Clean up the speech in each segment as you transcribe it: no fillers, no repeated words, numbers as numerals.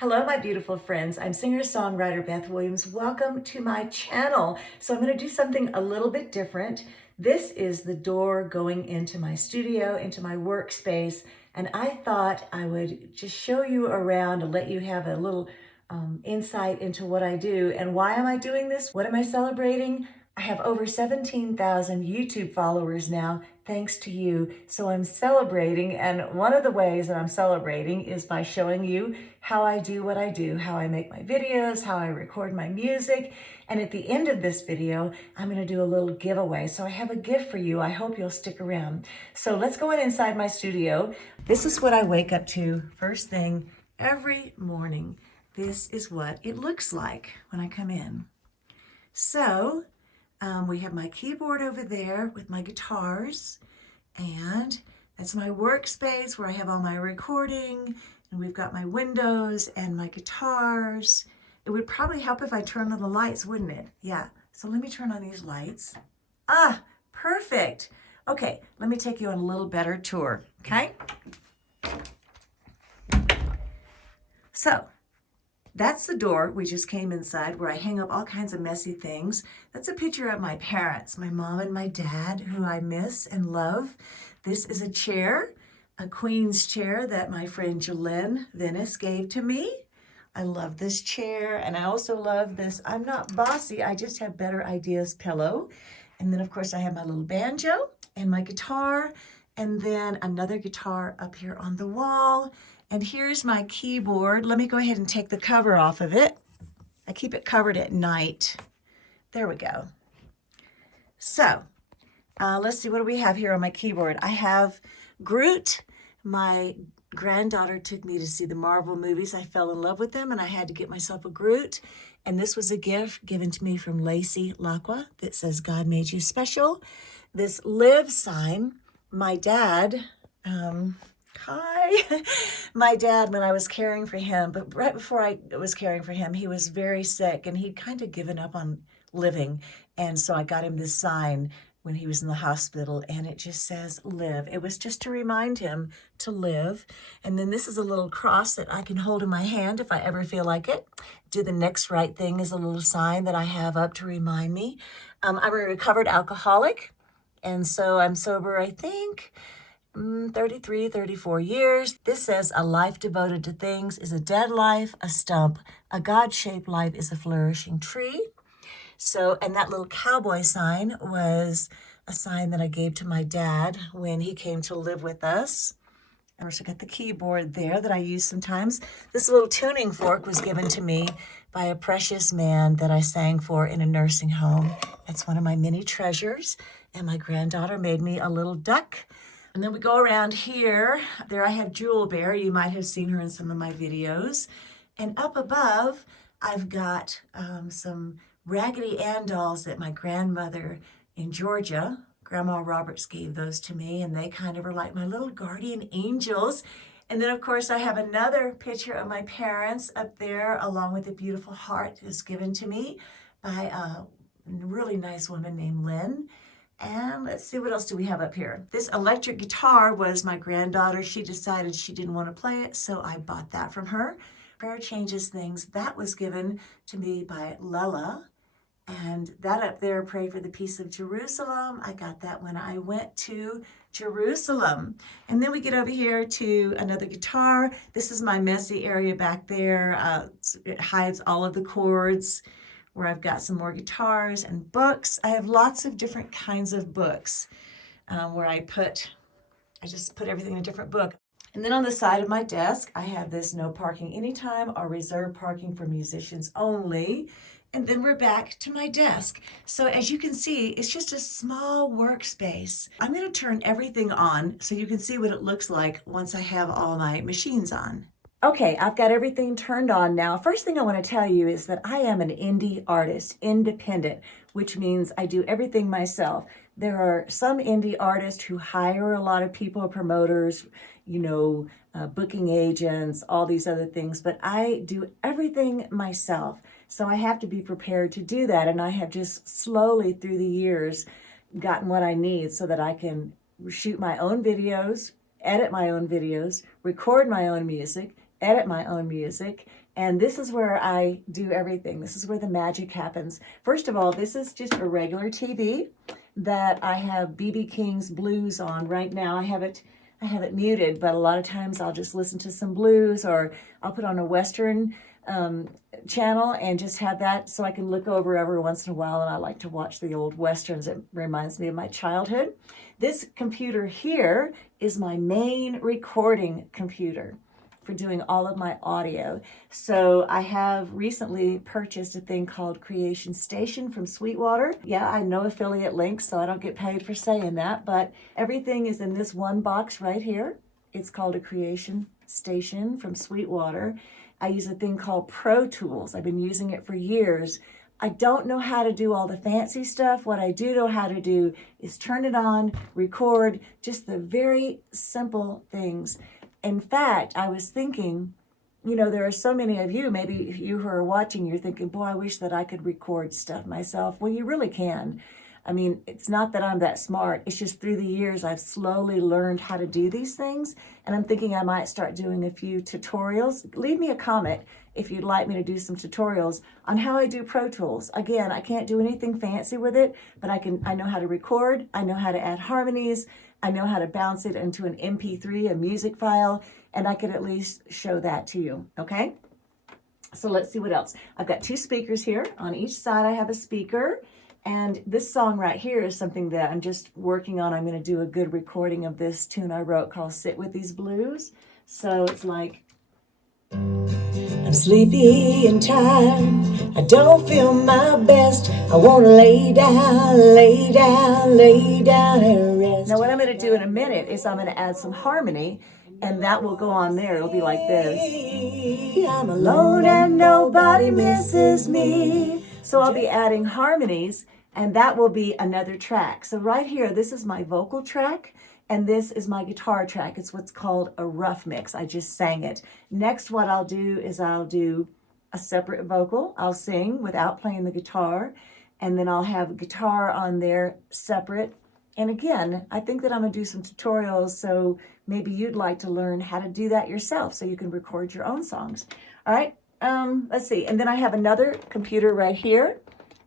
Hello, my beautiful friends. I'm singer-songwriter Beth Williams. Welcome to my channel. So I'm going to do something a little bit different. This is the door going into my studio, into my workspace, and I thought I would just show you around and let you have a little insight into what I do. And why am I doing this? What am I celebrating? I have over 17,000 YouTube followers now, thanks to you. So I'm celebrating, and one of the ways that I'm celebrating is by showing you how I do what I do, how I make my videos, how I record my music. And at the end of this video, I'm gonna do a little giveaway. So I have a gift for you. I hope you'll stick around. So let's go inside my studio. This is what I wake up to first thing every morning. This is what it looks like when I come in. So, we have my keyboard over there with my guitars, and that's my workspace where I have all my recording, and we've got my windows and my guitars. It would probably help if I turned on the lights, wouldn't it? Yeah, so let me turn on these lights. Ah, perfect. Okay, let me take you on a little better tour, okay? So, that's the door we just came inside where I hang up all kinds of messy things. That's a picture of my parents, my mom and my dad, who I miss and love. This is a chair, a queen's chair that my friend Jolene Venice gave to me. I love this chair, and I also love this I'm not bossy, I just have better ideas pillow. And then of course I have my little banjo and my guitar, and then another guitar up here on the wall. And here's my keyboard. Let me go ahead and take the cover off of it. I keep it covered at night. There we go. So let's see, what do we have here on my keyboard? I have Groot. My granddaughter took me to see the Marvel movies. I fell in love with them, and I had to get myself a Groot. And this was a gift given to me from Lacey Lacqua that says, God made you special. This live sign, my dad, hi. My dad, when I was caring for him, but right before I was caring for him, he was very sick and he'd kind of given up on living. And so I got him this sign when he was in the hospital, and it just says live. It was just to remind him to live. And then this is a little cross that I can hold in my hand if I ever feel like it. Do the next right thing is a little sign that I have up to remind me. I'm a recovered alcoholic, and so I'm sober, I think, 33, 34 years. This says a life devoted to things is a dead life, a stump. A God-shaped life is a flourishing tree. So, and that little cowboy sign was a sign that I gave to my dad when he came to live with us. Of course, I got the keyboard there that I use sometimes. This little tuning fork was given to me by a precious man that I sang for in a nursing home. That's one of my many treasures. And my granddaughter made me a little duck. And then we go around here. There I have Jewel Bear. You might have seen her in some of my videos. And up above, I've got some Raggedy Ann dolls that my grandmother in Georgia, Grandma Roberts, gave those to me. And they kind of are like my little guardian angels. And then, of course, I have another picture of my parents up there, along with a beautiful heart that was given to me by a really nice woman named Lynn. And let's see, what else do we have up here? This electric guitar was my granddaughter. She decided she didn't want to play it, so I bought that from her. Prayer changes things. That was given to me by Lela. And that up there, Pray for the Peace of Jerusalem. I got that when I went to Jerusalem. And then we get over here to another guitar. This is my messy area back there. It hides all of the chords, where I've got some more guitars and books. I have lots of different kinds of books where I just put everything in a different book. And then on the side of my desk, I have this no parking anytime or reserved parking for musicians only. And then we're back to my desk. So as you can see, it's just a small workspace. I'm gonna turn everything on so you can see what it looks like once I have all my machines on. Okay, I've got everything turned on now. First thing I want to tell you is that I am an indie artist, independent, which means I do everything myself. There are some indie artists who hire a lot of people, promoters, booking agents, all these other things, but I do everything myself. So I have to be prepared to do that, and I have just slowly through the years gotten what I need so that I can shoot my own videos, edit my own videos, record my own music, edit my own music. And this is where I do everything. This is where the magic happens. First of all, this is just a regular TV that I have B.B. King's blues on right now. I have it muted, but a lot of times I'll just listen to some blues, or I'll put on a Western channel and just have that so I can look over every once in a while. And I like to watch the old Westerns. It reminds me of my childhood. This computer here is my main recording computer for doing all of my audio. So I have recently purchased a thing called Creation Station from Sweetwater. Yeah, I know affiliate links, so I don't get paid for saying that, but everything is in this one box right here. It's called a Creation Station from Sweetwater. I use a thing called Pro Tools. I've been using it for years. I don't know how to do all the fancy stuff. What I do know how to do is turn it on, record, just the very simple things. In fact, I was thinking, you know, there are so many of you, maybe you who are watching, you're thinking, boy, I wish that I could record stuff myself. Well, you really can. I mean, it's not that I'm that smart. It's just through the years, I've slowly learned how to do these things. And I'm thinking I might start doing a few tutorials. Leave me a comment if you'd like me to do some tutorials on how I do Pro Tools. Again, I can't do anything fancy with it, but I know how to record. I know how to add harmonies. I know how to bounce it into an MP3, a music file, and I could at least show that to you, okay? So let's see what else. I've got 2 speakers here. On each side, I have a speaker. And this song right here is something that I'm just working on. I'm going to do a good recording of this tune I wrote called Sit With These Blues. So it's like, I'm sleepy and tired. I don't feel my best. I want to lay down, lay down, lay down and rest. Now what I'm going to do in a minute is I'm going to add some harmony, and that will go on there. It'll be like this. I'm alone and nobody misses me. So I'll be adding harmonies, and that will be another track. So right here, this is my vocal track, and this is my guitar track. It's what's called a rough mix. I just sang it. Next, what I'll do is I'll do a separate vocal. I'll sing without playing the guitar, and then I'll have guitar on there separate. And again, I think that I'm gonna do some tutorials, so maybe you'd like to learn how to do that yourself so you can record your own songs. All right, let's see. And then I have another computer right here.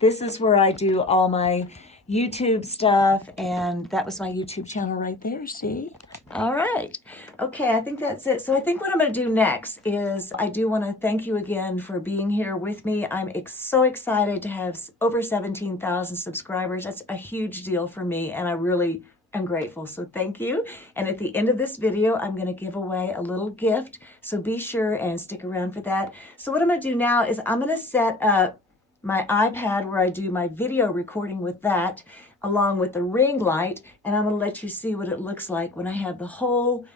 This is where I do all my YouTube stuff, and that was my YouTube channel right there, see? All right. Okay, I think that's it. So I think what I'm going to do next is I do want to thank you again for being here with me. I'm so excited to have over 17,000 subscribers. That's a huge deal for me, and I really am grateful. So thank you. And at the end of this video, I'm going to give away a little gift. So be sure and stick around for that. So what I'm going to do now is I'm going to set up my iPad where I do my video recording with that, along with the ring light, and I'm going to let you see what it looks like when I have the whole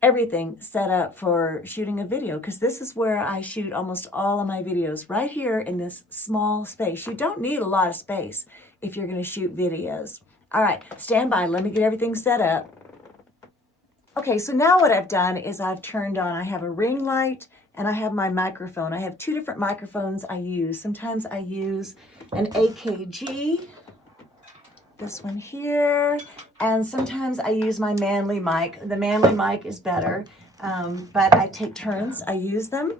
everything set up for shooting a video, because this is where I shoot almost all of my videos, right here in this small space. You don't need a lot of space if you're going to shoot videos. All right, stand by. Let me get everything set up. Okay, so now what I've done is I've turned on, I have a ring light, and I have my microphone. I have 2 different microphones I use. Sometimes I use an AKG, this one here, and sometimes I use my Manly mic. The Manly mic is better, but I take turns. I use them.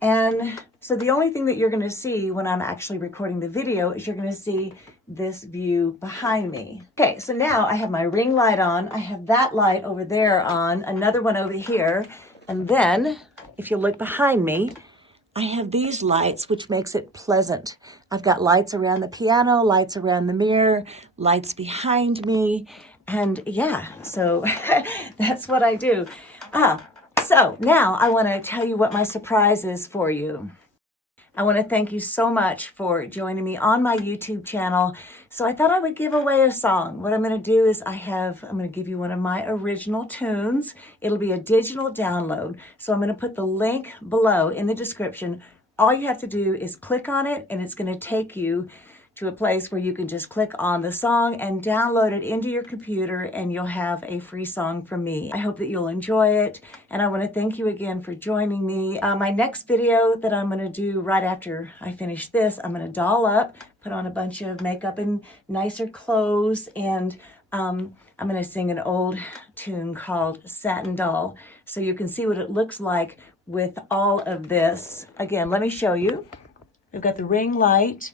And so the only thing that you're gonna see when I'm actually recording the video is you're gonna see this view behind me. Okay, so now I have my ring light on. I have that light over there on, another one over here, and then if you look behind me, I have these lights, which makes it pleasant. I've got lights around the piano, lights around the mirror, lights behind me, and yeah, so that's what I do. So now I want to tell you what my surprise is for you. I want to thank you so much for joining me on my YouTube channel. So I thought I would give away a song. What I'm going to do is I'm going to give you one of my original tunes. It'll be a digital download. So I'm going to put the link below in the description. All you have to do is click on it, and it's going to take you to a place where you can just click on the song and download it into your computer, and you'll have a free song from me. I hope that you'll enjoy it, and I want to thank you again for joining me. My next video that I'm going to do right after I finish this, I'm going to doll up, put on a bunch of makeup and nicer clothes, and I'm going to sing an old tune called Satin Doll, so you can see what it looks like with all of this. Again, let me show you. I've got the ring light.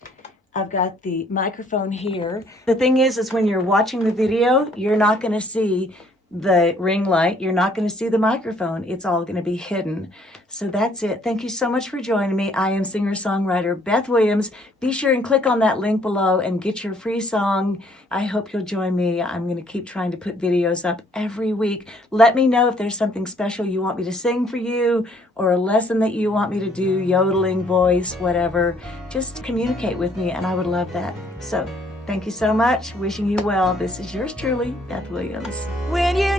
I've got the microphone here. The thing is when you're watching the video, you're not going to see the ring light. You're not going to see the microphone. It's all going to be hidden. So that's it. Thank you so much for joining me. I am singer-songwriter Beth Williams. Be sure and click on that link below and get your free song. I hope you'll join me. I'm going to keep trying to put videos up every week. Let me know if there's something special you want me to sing for you, or a lesson that you want me to do, yodeling, voice, whatever. Just communicate with me and I would love that. So thank you so much. Wishing you well. This is yours truly, Beth Williams. When you